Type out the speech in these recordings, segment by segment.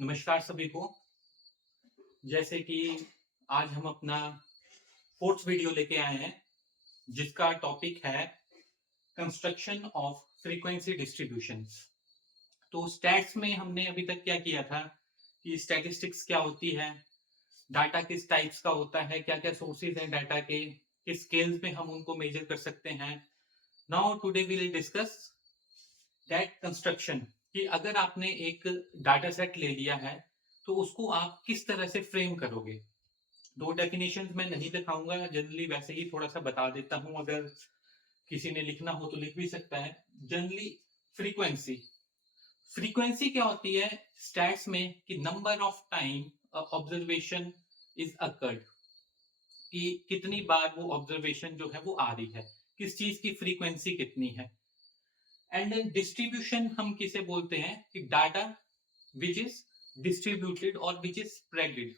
नमस्कार सभी को। जैसे कि आज हम अपना फोर्थ वीडियो लेके आए हैं जिसका टॉपिक है कंस्ट्रक्शन ऑफ फ्रीक्वेंसी डिस्ट्रीब्यूशन। तो स्टैट्स में हमने अभी तक क्या किया था कि स्टैटिस्टिक्स क्या होती है, डाटा किस टाइप्स का होता है, क्या क्या सोर्सेज हैं डाटा के, किस स्केल्स में हम उनको मेजर कर सकते हैं। Now today we will discuss that construction कि अगर आपने एक डाटा सेट ले लिया है तो उसको आप किस तरह से फ्रेम करोगे। दो डेफिनेशंस मैं नहीं दिखाऊंगा, जनरली वैसे ही थोड़ा सा बता देता हूं, अगर किसी ने लिखना हो तो लिख भी सकता है। जनरली फ्रीक्वेंसी फ्रीक्वेंसी क्या होती है स्टैट्स में कि number of time observation is occurred, कि कितनी बार वो ऑब्जर्वेशन जो है वो आ रही है, किस चीज की फ्रीक्वेंसी कितनी है। एंड डिस्ट्रीब्यूशन हम किसे बोलते हैं कि डाटा विच इज डिस्ट्रीब्यूटेड और which is spreaded,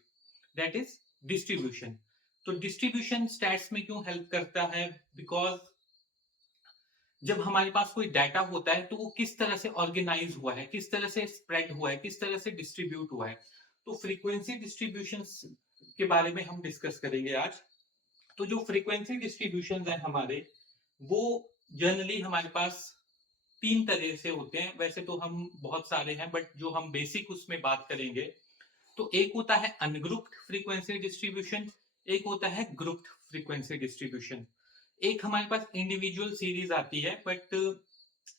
that is distribution. तो डिस्ट्रीब्यूशन स्टैट्स में क्यों हेल्प करता है, बिकॉज जब हमारे पास कोई डाटा होता है तो वो किस तरह से ऑर्गेनाइज हुआ है, किस तरह से स्प्रेड हुआ है, किस तरह से डिस्ट्रीब्यूट हुआ है। तो फ्रीक्वेंसी डिस्ट्रीब्यूशन के बारे में हम डिस्कस करेंगे आज। तो जो फ्रीक्वेंसी डिस्ट्रीब्यूशन है हमारे, वो जनरली हमारे पास तीन तरह से होते हैं। वैसे तो हम बहुत सारे हैं बट जो हम बेसिक उसमें बात करेंगे, तो एक होता है अनग्रुप्ड फ्रीक्वेंसी डिस्ट्रीब्यूशन, एक होता है ग्रुप्ड फ्रीक्वेंसी डिस्ट्रीब्यूशन, एक हमारे पास इंडिविजुअल सीरीज आती है बट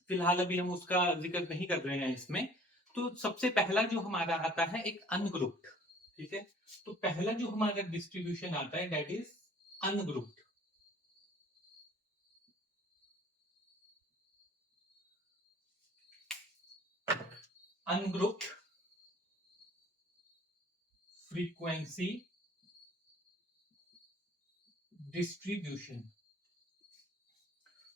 फिलहाल अभी हम उसका जिक्र नहीं कर रहे हैं इसमें। तो सबसे पहला जो हमारा आता है एक अनग्रुप्ड, ठीक है। तो पहला जो हमारा डिस्ट्रीब्यूशन आता है that is ungrouped. Ungrouped frequency distribution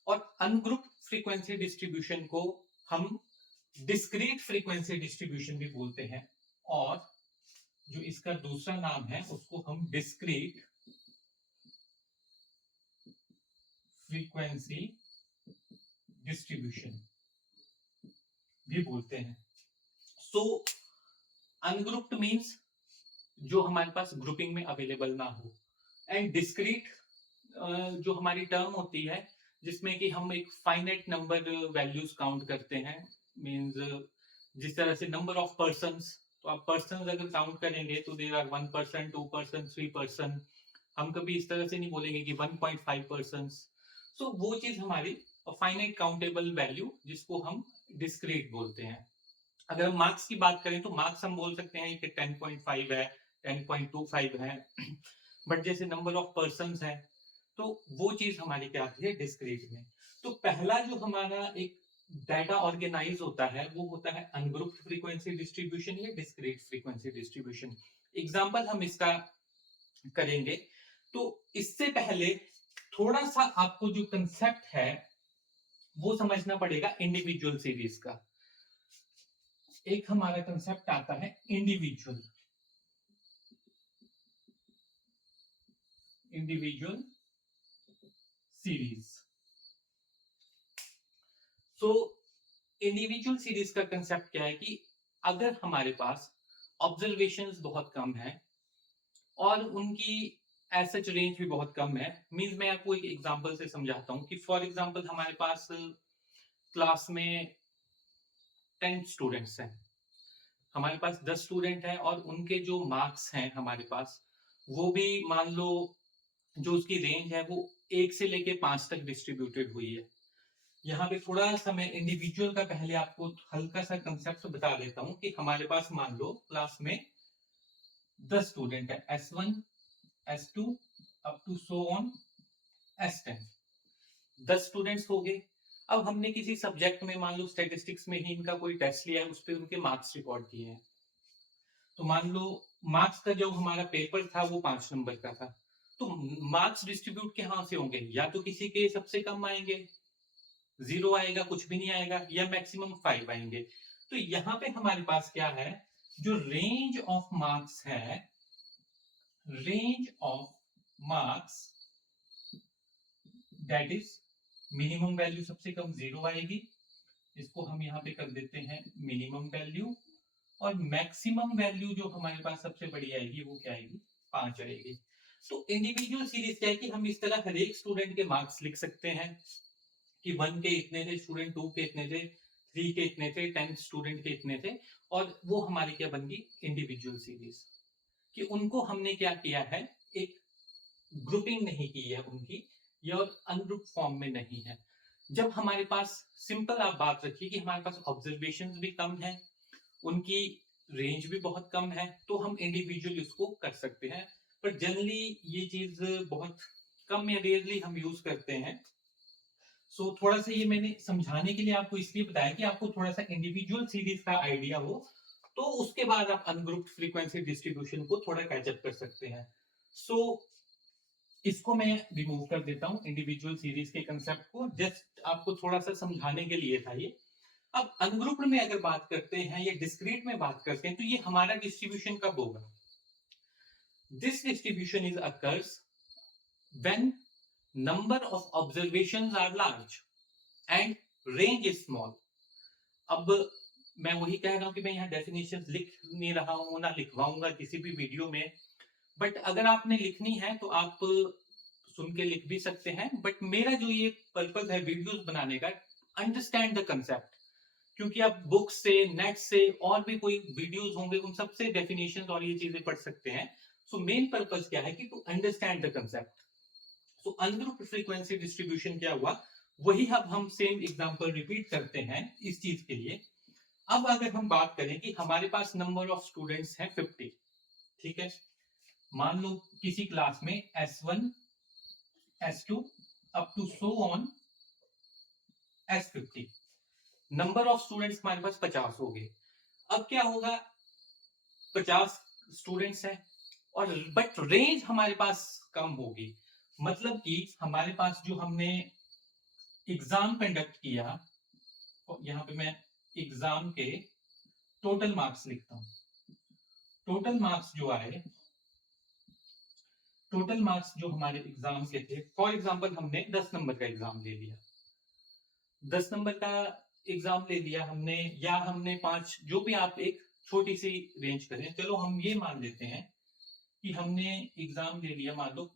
और अनग्रुप्ड फ्रीक्वेंसी डिस्ट्रीब्यूशन को हम डिस्क्रीट फ्रीक्वेंसी डिस्ट्रीब्यूशन भी बोलते हैं, और जो इसका दूसरा नाम है उसको हम डिस्क्रीट फ्रीक्वेंसी डिस्ट्रीब्यूशन भी बोलते हैं। सो अनग्रुप्ड मींस जो हमारे पास ग्रुपिंग में अवेलेबल ना हो, एंड डिस्क्रीट जो हमारी टर्म होती है जिसमें कि हम एक फाइनाइट नंबर वैल्यूज काउंट करते हैं। मींस जिस तरह से नंबर ऑफ पर्सन्स, तो आप पर्सन्स अगर काउंट करेंगे तो देर आर 1%, 2%, 3%। हम कभी इस तरह से नहीं बोलेंगे कि 1.5%। सो वो चीज हमारी फाइनाइट काउंटेबल वैल्यू जिसको हम डिस्क्रीट बोलते हैं। अगर हम मार्क्स की बात करें तो मार्क्स हम बोल सकते हैं कि 10.5 है, 10.25 है। बट जैसे नंबर ऑफ पर्सन्स है तो वो चीज हमारी क्या आती है डिस्क्रीट में। तो पहला जो हमारा एक डाटा ऑर्गेनाइज होता है वो होता है अनग्रुप्ड फ्रीक्वेंसी डिस्ट्रीब्यूशन या डिस्क्रीट फ्रीक्वेंसी डिस्ट्रीब्यूशन। एग्जांपल हम इसका करेंगे। तो इससे पहले थोड़ा सा आपको जो कंसेप्ट है वो समझना पड़ेगा इंडिविजुअल सीरीज का। एक हमारा कंसेप्ट आता है individual individual series. So individual series का कंसेप्ट क्या है कि अगर हमारे पास ऑब्जर्वेशंस बहुत कम है और उनकी एज सच रेंज भी बहुत कम है। मींस मैं आपको एक एग्जांपल से समझाता हूं कि फॉर एग्जांपल हमारे पास क्लास में 10 स्टूडेंट्स हैं, हमारे पास 10 स्टूडेंट हैं और उनके जो मार्क्स हैं हमारे पास वो भी मान लो जो उसकी रेंज है वो 1 से लेके 5 तक डिस्ट्रीब्यूटेड हुई है। यहाँ पे थोड़ा सा मैं इंडिविजुअल का पहले आपको हल्का सा कंसेप्ट बता देता हूँ कि हमारे पास मान लो क्लास में 10 स्टूडेंट है, S1 S2 up to so on S10। 10 students हो गए। अब हमने किसी सब्जेक्ट में मान लो स्टेटिस्टिक्स में ही इनका कोई टेस्ट लिया है, उस पर उनके मार्क्स रिकॉर्ड किए हैं। तो मान लो मार्क्स का जो हमारा पेपर था वो 5 नंबर का था। तो मार्क्स डिस्ट्रीब्यूट कहाँ से होंगे, या तो किसी के सबसे कम आएंगे, 0 आएगा, कुछ भी नहीं आएगा, या मैक्सिमम 5 आएंगे। तो यहाँ पे हमारे पास क्या है, जो रेंज ऑफ मार्क्स है, range of marks that is minimum value सबसे कम 0 आएगी, इसको हम यहाँ पे कर देते हैं मिनिमम वैल्यू। और मैक्सिमम वैल्यू जो हमारे पास सबसे बड़ी आएगी वो क्या आएगी, 5 आएगी। तो इंडिविजुअल सीरीज क्या है कि हम इस तरह हर एक स्टूडेंट के मार्क्स लिख सकते हैं कि 1 के इतने थे स्टूडेंट, 2 के इतने थे, 3 के इतने थे, 10 स्टूडेंट के इतने थे, और वो हमारी क्या बन गई, इंडिविजुअल सीरीज। कि उनको हमने क्या किया है, एक ग्रुपिंग नहीं की है उनकी, या अनग्रुप फॉर्म में नहीं है। जब हमारे पास सिंपल आप बात रखिए कि हमारे पास ऑब्जर्वेशंस भी कम है, उनकी रेंज भी बहुत कम है, तो हम इंडिविजुअली उसको कर सकते हैं। पर जनरली ये चीज बहुत कम या रेयरली हम यूज करते हैं। सो थोड़ा सा ये मैंने समझाने के लिए आपको इसलिए बताया कि आपको थोड़ा सा इंडिविजुअल सीरीज का आइडिया हो, तो उसके बाद आप अनग्रुप्ड फ्रीक्वेंसी डिस्ट्रीब्यूशन को थोड़ा कैचअप कर सकते हैं। सो इसको मैं रिमूव कर देता हूं, इंडिविजुअल सीरीज के कंसेप्ट को, जस्ट आपको थोड़ा सा समझाने के लिए था ये। अब अनग्रुप्ड में अगर बात करते हैं या डिस्क्रीट में बात करते हैं, तो ये हमारा डिस्ट्रीब्यूशन कब होगा? This distribution is occurs when number of observations are large and range is small. अब मैं वही कह रहा हूं कि मैं यहाँ डेफिनेशन लिख नहीं रहा हूं, ना लिखवाऊंगा किसी भी वीडियो में, बट अगर आपने लिखनी है तो आप सुन के लिख भी सकते हैं। बट मेरा जो ये पर्पज है वीडियोस बनाने का, अंडरस्टैंड द कंसेप्ट, क्योंकि आप बुक से, नेट से, और भी कोई वीडियोस होंगे उन सबसे डेफिनेशंस और ये चीजें पढ़ सकते हैं। सो मेन पर्पज क्या है कि to understand the concept. So ungrouped frequency distribution क्या हुआ, वही अब हम सेम एग्जांपल रिपीट करते हैं इस चीज के लिए। अब अगर हम बात करें कि हमारे पास नंबर ऑफ स्टूडेंट्स हैं 50, ठीक है, मान लो किसी क्लास में S1 S2 up to so on S50, number of students हमारे पास 50 हो गए। अब क्या होगा, 50 स्टूडेंट्स हैं और बट रेंज हमारे पास कम होगी। मतलब कि हमारे पास जो हमने एग्जाम कंडक्ट किया, तो यहां पे मैं एग्जाम के टोटल मार्क्स लिखता हूं। टोटल मार्क्स जो आए, टोटल मार्क्स जो हमारे एग्जाम के थे, फॉर एग्जांपल हमने 10 नंबर का एग्जाम ले लिया, 10 नंबर का एग्जाम ले लिया हमने, या हमने 5, जो भी आप एक छोटी सी रेंज करें, चलो हम ये मान लेते हैं कि हमने एग्जाम ले लिया, मान लो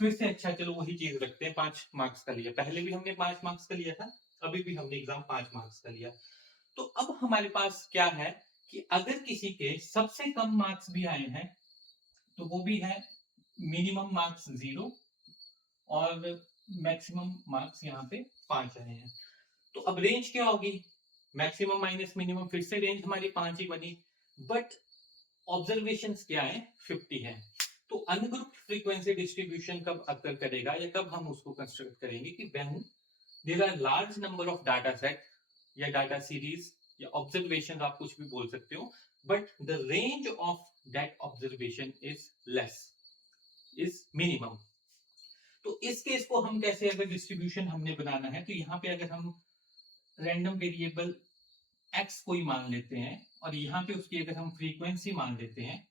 फिर से, अच्छा चलो वही चीज रखते हैं, 5 मार्क्स का लिया, पहले भी हमने 5 मार्क्स का लिया था, अभी भी हमने एग्जाम 5 मार्क्स का लिया। तो अब हमारे पास क्या है कि अगर किसी के सबसे कम मार्क्स भी आए हैं, तो वो भी है मिनिमम मार्क्स 0 और मैक्सिमम मार्क्स यहाँ पे 5 आए हैं। तो अब रेंज क्या होगी, मैक्सिमम माइनस मिनिमम, फिर से रेंज हमारी 5 ही बनी, बट ऑब्जर्वेशंस क्या है, 50 है। तो अनग्रुप्ड फ्रीक्वेंसी डिस्ट्रीब्यूशन कब अकर करेगा, या कब हम उसको कंस्ट्रक्ट करेंगे, कि when there are large number of data set या डाटा सीरीज या ऑब्जर्वेशन, आप कुछ भी बोल सकते हो, but the range of that observation is less, is minimum. तो इस केस को हम कैसे, अगर डिस्ट्रीब्यूशन हमने बनाना है, तो यहाँ पे अगर हम रैंडम वेरिएबल x कोई मान लेते हैं और यहाँ पे उसकी अगर हम फ्रीक्वेंसी मान लेते हैं,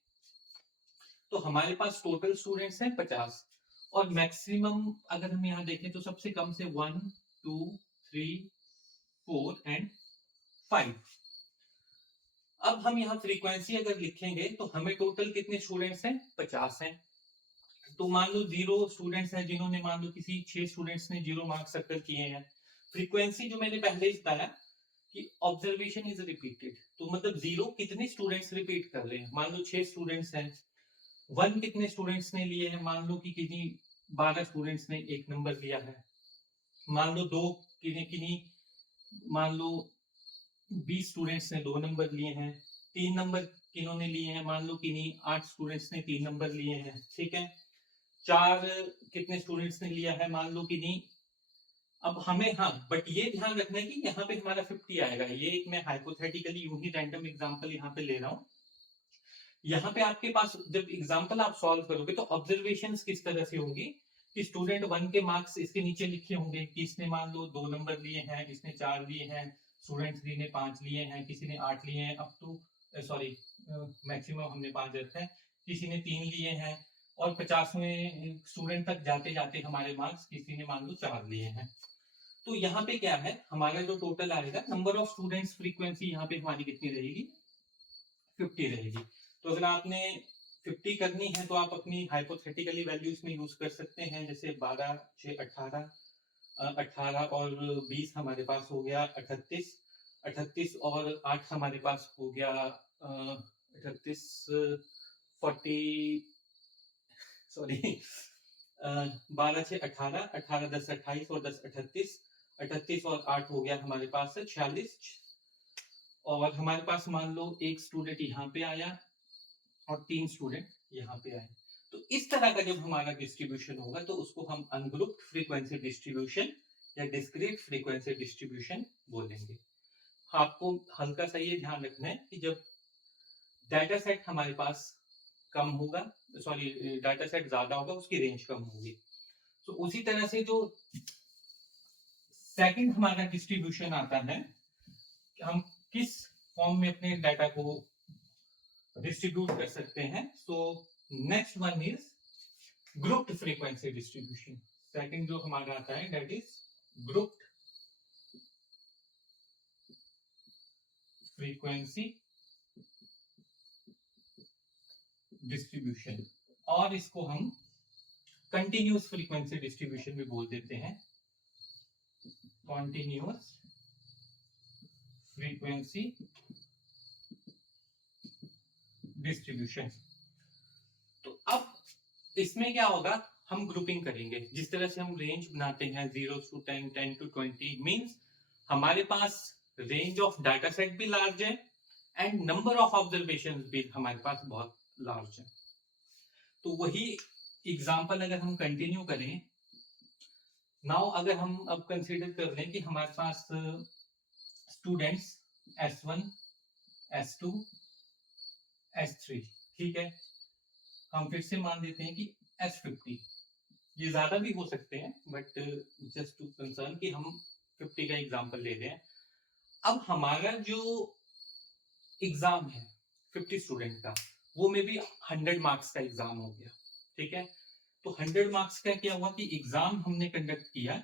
तो हमारे पास टोटल स्टूडेंट्स हैं 50, और मैक्सिमम अगर हम यहाँ देखें तो सबसे कम से 1 2 3 4 एंड 5। अब हम यहाँ फ्रीक्वेंसी अगर लिखेंगे तो हमें टोटल कितने स्टूडेंट्स हैं, 50 हैं। तो मान लो 0 स्टूडेंट्स हैं जिन्होंने, मान लो किसी 6 स्टूडेंट्स ने 0 मार्क्स अक्कर किए हैं। फ्रीक्वेंसी जो मैंने पहले ही बताया कि ऑब्जर्वेशन इज रिपीटेड, तो मतलब 0 कितने स्टूडेंट्स रिपीट कर रहे हैं, मान लो 6 स्टूडेंट्स हैं। 1 कितने स्टूडेंट्स ने लिए हैं, मान लो कि किन्हीं 12 स्टूडेंट्स ने 1 नंबर लिया है। मान लो 2 किन्हीं किन्हीं मान लो 20 स्टूडेंट्स ने 2 नंबर लिए हैं। 3 नंबर किन्होंने लिए हैं, मान लो किन्हीं 8 स्टूडेंट्स ने 3 नंबर लिए हैं, ठीक है। 4 कितने स्टूडेंट्स ने लिया है, मान लो किन्हीं, अब हमें, हाँ बट ये ध्यान रखना है कि यहाँ पे हमारा 50 आएगा, ये एक मैं हाइपोथेटिकली यूं ही रैंडम एग्जांपल यहाँ पे ले रहा हूँ। यहाँ पे आपके पास जब एग्जांपल आप सॉल्व करोगे तो ऑब्जर्वेशंस किस तरह से होंगी, कि स्टूडेंट 1 के मार्क्स इसके नीचे लिखे होंगे कि इसने मान लो 2 नंबर लिए हैं, इसने 4 लिए हैं, स्टूडेंट 3 ने 5 लिए हैं, किसी ने 8 लिए हैं, अप टू सॉरी मैक्सिमम हमने 5 रखा है, किसी ने 3 लिए हैं, और 50वें स्टूडेंट तक जाते जाते हमारे मार्क्स किसी ने मान लो 4 लिए हैं। तो यहाँ पे क्या है, हमारा जो टोटल आएगा, नंबर ऑफ स्टूडेंट्स फ्रीक्वेंसी यहाँ पे हमारी कितनी रहेगी, 50 रहेगी। तो अगर आपने 50 करनी है तो आप अपनी हाइपोथेटिकली वैल्यूज में यूज कर सकते हैं, जैसे 12 6 18, 18 और 20 हमारे पास हो गया 38, 38 और 8 हमारे पास हो गया 38 40, सॉरी 12 6 18, 18 10 28 और 10 38, 38 और 8 हो गया हमारे पास 46, और हमारे पास मान लो एक स्टूडेंट यहाँ पे आया और 3 स्टूडेंट यहाँ पे आए। तो इस तरह का जब हमारा डिस्ट्रीब्यूशन होगा तो उसको हम अनग्रुप्ड फ्रीक्वेंसी डिस्ट्रीब्यूशन या डिस्क्रीट फ्रीक्वेंसी डिस्ट्रीब्यूशन बोलेंगे। आपको हल्का सा ये ध्यान रखना है कि जब डाटा सेट हमारे पास कम होगा, सॉरी डाटा सेट ज्यादा होगा, उसकी रेंज कम होगी। तो उसी तरह से जो सेकंड हमारा डिस्ट्रीब्यूशन आता है, हम किस फॉर्म में अपने डाटा को डिस्ट्रीब्यूट कर सकते हैं। So next one is grouped frequency distribution. Second जो हमारा आता है that is grouped frequency distribution, और इसको हम कंटिन्यूअस फ्रीक्वेंसी डिस्ट्रीब्यूशन भी बोल देते हैं। Continuous frequency distribution. तो अब इसमें क्या होगा, हम ग्रुपिंग करेंगे। जिस तरह से हम रेंज बनाते हैं 0 to 10, 10 to 20, मींस हमारे पास रेंज ऑफ डाटा सेट भी लार्ज है एंड नंबर ऑफ ऑब्जर्वेशंस भी हमारे पास बहुत लार्ज है। तो वही एग्जांपल अगर हम कंटिन्यू करें, नाउ अगर हम अब कंसीडर कर लें कि हमारे पास स्टूडेंट्स S1, S2, S3, ठीक है। हम फिर से मान लेते हैं कि S50, ये ज्यादा भी हो सकते हैं बट जस्ट टू कंसर्न कि हम 50 का एग्जांपल ले रहे हैं। अब हमारा जो एग्जाम है 50 स्टूडेंट का, वो में भी 100 मार्क्स का एग्जाम हो गया, ठीक है। तो 100 मार्क्स का क्या हुआ कि एग्जाम हमने कंडक्ट किया,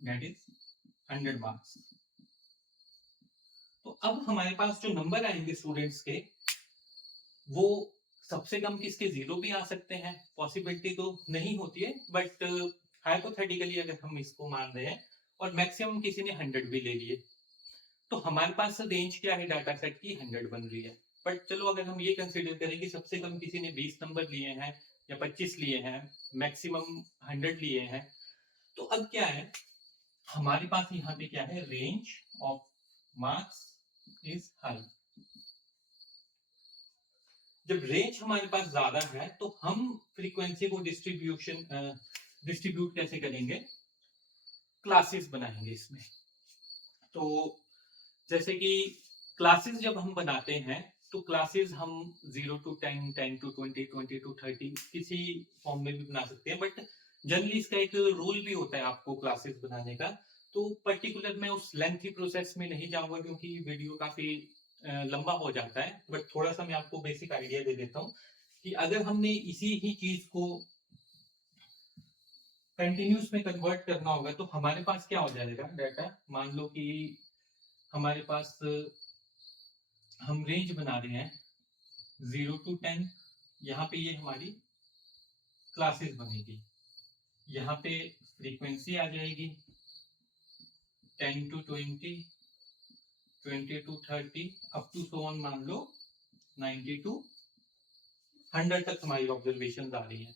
दैट इज 100 मार्क्स। तो अब हमारे पास जो नंबर आएंगे स्टूडेंट्स के, वो सबसे कम किसके 0 भी आ सकते हैं, पॉसिबिलिटी तो नहीं होती है बट हाइपोथेटिकली अगर हम इसको मान रहे हैं, और मैक्सिमम किसी ने 100 भी ले लिए, तो हमारे पास रेंज क्या है डाटा सेट की, 100 बन रही है। बट चलो अगर हम ये कंसीडर करें कि सबसे कम किसी ने 20 नंबर लिए हैं या 25 लिए हैं, मैक्सिमम 100 लिए हैं, तो अब क्या है हमारे पास यहाँ पे क्या है, range of marks is high. जब रेंज हमारे पास ज्यादा है तो हम फ्रीक्वेंसी को डिस्ट्रीब्यूट कैसे करेंगे, क्लासेस बनाएंगे इसमें। तो जैसे कि क्लासेस जब हम बनाते हैं तो क्लासेस हम 0 to 10, 10 to 20, 20 to 30 किसी फॉर्म में भी बना सकते हैं, बट जनरली इसका एक रूल भी होता है आपको क्लासेस बनाने का। तो पर्टिकुलर मैं उस लेंथी प्रोसेस में नहीं जाऊंगा क्योंकि वीडियो काफी लंबा हो जाता है, बट थोड़ा सा मैं आपको बेसिक आइडिया दे देता हूँ कि अगर हमने इसी ही चीज को कंटिन्यूस में कन्वर्ट करना होगा तो हमारे पास क्या हो जाएगा डाटा, मान लो कि हमारे पास हम रेंज बना रहे हैं 0 to 10, यहाँ पे ये हमारी क्लासेस बनेगी, यहाँ पे फ्रीक्वेंसी आ जाएगी 10 to 20, 20 to 30 up to so on, मान लो 90 to 100 तक हमारी ऑब्जर्वेशन आ रही है।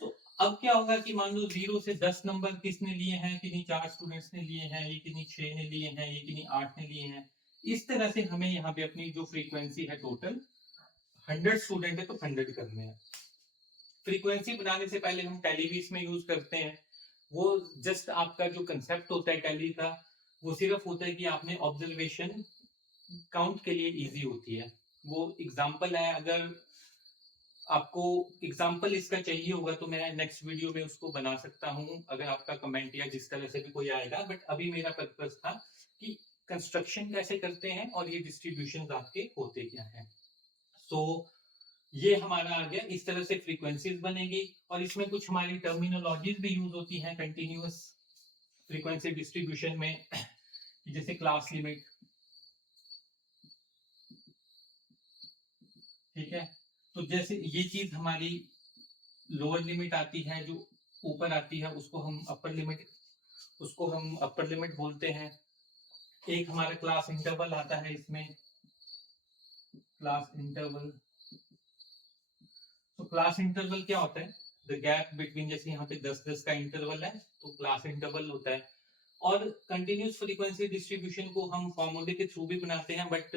तो अब क्या होगा कि मान लो 0 से 10 नंबर किसने लिए हैं, किन्हीं 4 स्टूडेंट्स ने लिए हैं, ये किन्हीं 6 ने लिए हैं, ये किन्हीं 8 ने लिए हैं। इस तरह से हमें यहाँ पे अपनी जो फ्रीक्वेंसी है टोटल 100 स्टूडेंट है तो 100 करने हैं। फ्रीक्वेंसी बनाने से पहले हम टेलीवीज में यूज करते हैं, वो जस्ट आपका जो कंसेप्ट होता है टैली का, वो सिर्फ होता है कि आपने ऑब्जर्वेशन काउंट के लिए इजी होती है। वो एग्जांपल है, अगर आपको एग्जांपल इसका चाहिए होगा तो मैं नेक्स्ट वीडियो में उसको बना सकता हूं अगर आपका कमेंट या जिस तरह से भी कोई आएगा, बट अभी मेरा पर्पस था कि कंस्ट्रक्शन कैसे करते हैं और ये डिस्ट्रीब्यूशन आपके होते क्या हैं। सो ये हमारा आ गया, इस तरह से फ्रीक्वेंसीज बनेगी और इसमें कुछ हमारी टर्मिनोलॉजीज भी यूज होती हैं कंटिन्यूअस फ्रीक्वेंसी डिस्ट्रीब्यूशन में, जैसे क्लास लिमिट, ठीक है। तो जैसे ये चीज हमारी लोअर लिमिट आती है, जो ऊपर आती है उसको हम अपर लिमिट बोलते हैं। एक हमारा क्लास इंटरवल आता है इसमें, क्लास इंटरवल। तो क्लास इंटरवल क्या होता है? द गैप बिटवीन, जैसे यहाँ पे 10-10 का इंटरवल है तो क्लास इंटरवल होता है। और कंटिन्यूस फ्रीक्वेंसी डिस्ट्रीब्यूशन को हम फॉर्मूले के थ्रू भी बनाते हैं, बट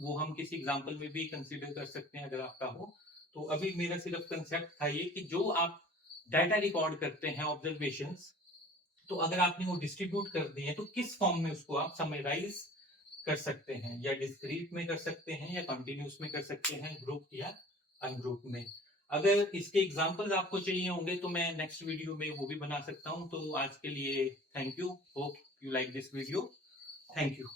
वो हम किसी एग्जांपल में भी कंसीडर कर सकते हैं अगर आपका हो। तो अभी मेरा सिर्फ कंसेप्ट था ये कि जो आप डाटा रिकॉर्ड करते हैं, ऑब्जर्वेशंस, तो अगर आपने वो डिस्ट्रीब्यूट कर दिए तो किस फॉर्म में उसको आप समराइज कर सकते हैं, या डिस्क्रीट में कर सकते हैं, या कंटिन्यूस में कर सकते हैं, ग्रुप या अनग्रुप में। अगर इसके एग्जांपल्स आपको चाहिए होंगे तो मैं नेक्स्ट वीडियो में वो भी बना सकता हूं। तो आज के लिए thank you, hope you like this video, thank you.